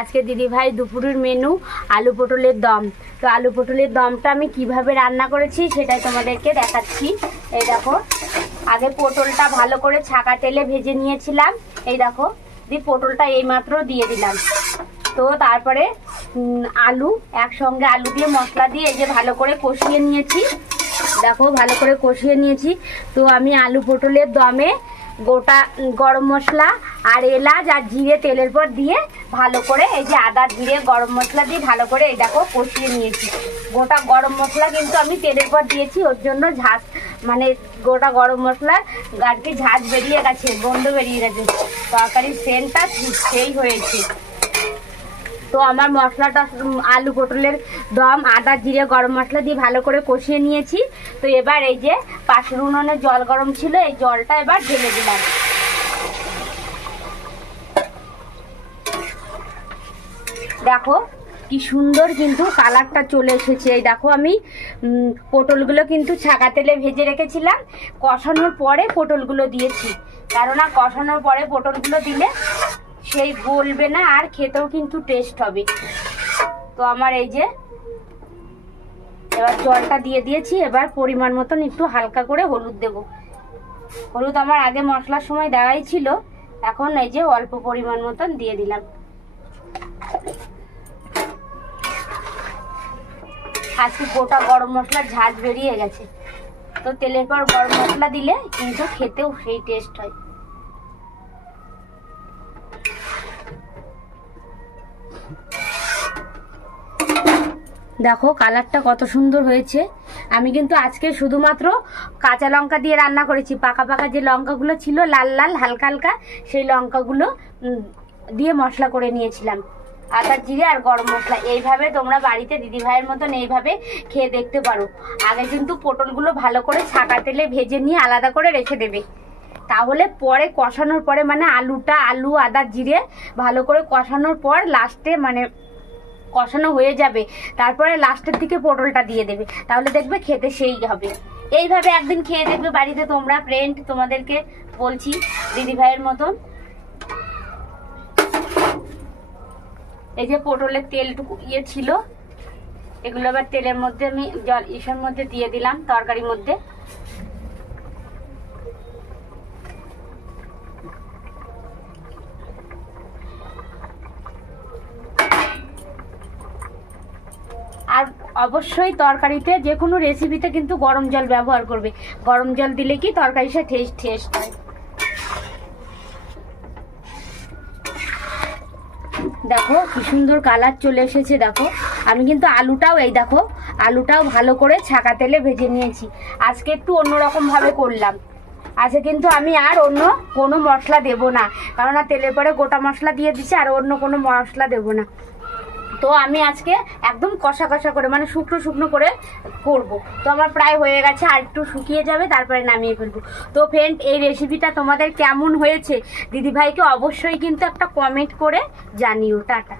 আজকে দিদি ভাই দুপুরের মেনু আলু পটলের দম। তো আলু পটলের দমটা আমি কিভাবে রান্না করেছি সেটাই তোমাদেরকে দেখাচ্ছি। এই দেখো, আগে পটলটা ভালো করে ছাকা তেলে ভেজে নিয়েছিলাম। এই দেখো, পটলটা এইমাত্র দিয়ে দিলাম। তো তারপরে আলু একসঙ্গে আলু দিয়ে মশলা দিয়ে এই যে ভালো করে কষিয়ে নিয়েছি। দেখো, ভালো করে কষিয়ে নিয়েছি। তো আমি আলু পটলের দমে গোটা গরম মশলা আর এলাচ আর জিরে তেলের পর দিয়ে ভালো করে এই যে আদা জিরে গরম মশলা দিয়ে ভালো করে এই দেখো কষিয়ে নিয়েছি। গোটা গরম মশলা কিন্তু আমি তেলের পর দিয়েছি, ওর জন্য ঝাঁজ মানে গোটা গরম মশলার আর কি ঝাঁজ বেরিয়ে গেছে, গন্ধ বেরিয়ে গেছে, তরকারির সেন্টটা সেই হয়েছে। তো আমার মশলাটা আলু পটলের দম আদা জিরে গরম মশলা দিয়ে ভালো করে কষিয়ে নিয়েছি। তো এবার এই যে পাশের উনুনে জল গরম ছিল, এই জলটা এবার ঢেলে দিলাম। দেখো কি সুন্দর কিন্তু কালারটা চলে এসেছে। এই দেখো, আমি পটলগুলো কিন্তু ছাকা তেলে ভেজে রেখেছিলাম, কষানোর পরে পটলগুলো দিয়েছি, কেননা কষানোর পরে পটলগুলো দিলে সেই গলবে না আর খেতেও কিন্তু টেস্ট হবে। তো আমার এই যে এবার জলটা দিয়ে দিয়েছি। এবার পরিমাণ মতন একটু হালকা করে হলুদ দেব। হলুদ আমার আগে মশলার সময় দেওয়াই ছিল, এখন এই যে অল্প পরিমাণ মতন দিয়ে দিলাম। আজকে গোটা গরম মশলার ঝাঁজ বেরিয়ে গেছে। তো তেলের পর গরম মশলা দিলে কিন্তু খেতেও সেই টেস্ট হয়। দেখো কালারটা কত সুন্দর হয়েছে। আমি কিন্তু আজকে শুধুমাত্র কাঁচা লঙ্কা দিয়ে রান্না করেছি। পাকা পাকা যে লঙ্কাগুলো ছিল লাল লাল হালকা হালকা, সেই লঙ্কাগুলো দিয়ে মশলা করে নিয়েছিলাম। আদা জিরে আর গরম মশলা। এইভাবে তোমরা বাড়িতে দিদি ভাইয়ের মতন এইভাবে খেয়ে দেখতে পারো। আগে কিন্তু পটলগুলো ভালো করে ছাকা তেলে ভেজে নিয়ে আলাদা করে রেখে দেবে, তাহলে পরে কষানোর পরে মানে আলু আদা জিরে ভালো করে কষানোর পর লাস্টে মানে কষানো হয়ে যাবে, তারপরে লাস্টের দিকে পটলটা দিয়ে দেবে, তাহলে দেখবে খেতে সেই হবে। এইভাবে একদিন খেয়ে দেখবে বাড়িতে তোমরা ফ্রেন্ড, তোমাদেরকে বলছি দিদি ভাইয়ের মতন। এই যে পটলের তেলটুকু ছিল, এগুলো আবার তেলের মধ্যে আমি ইসের মধ্যে দিয়ে দিলাম, তরকারির মধ্যে। আর অবশ্যই তরকারিতে যে কোনো রেসিপিতে কিন্তু গরম জল ব্যবহার করবে। গরম জল দিলে কি তরকারি সে টেস্ট হয়। দেখো কি সুন্দর কালার চলে এসেছে। দেখো আমি কিন্তু আলুটাও এই দেখো আলুটাও ভালো করে ছাকা তেলে ভেজে নিয়েছি। আজকে একটু অন্যরকম ভাবে করলাম। আজকে কিন্তু আমি আর অন্য কোনো মশলা দেব না, কারণ তেলের পরে গোটা মশলা দিয়ে দিচ্ছি, আর অন্য কোনো মশলা দেব না। তো আমি আজকে একদম কষা কষা করে মানে শুকনো শুকনো করে করব। তো আমার প্রায় হয়ে গেছে, আর একটু শুকিয়ে যাবে, তারপরে নামিয়ে ফেলবো। তো ফ্রেন্ড, এই রেসিপিটা তোমাদের কেমন হয়েছে দিদিভাইকে অবশ্যই কিন্তু একটা কমেন্ট করে জানিও। টাটা।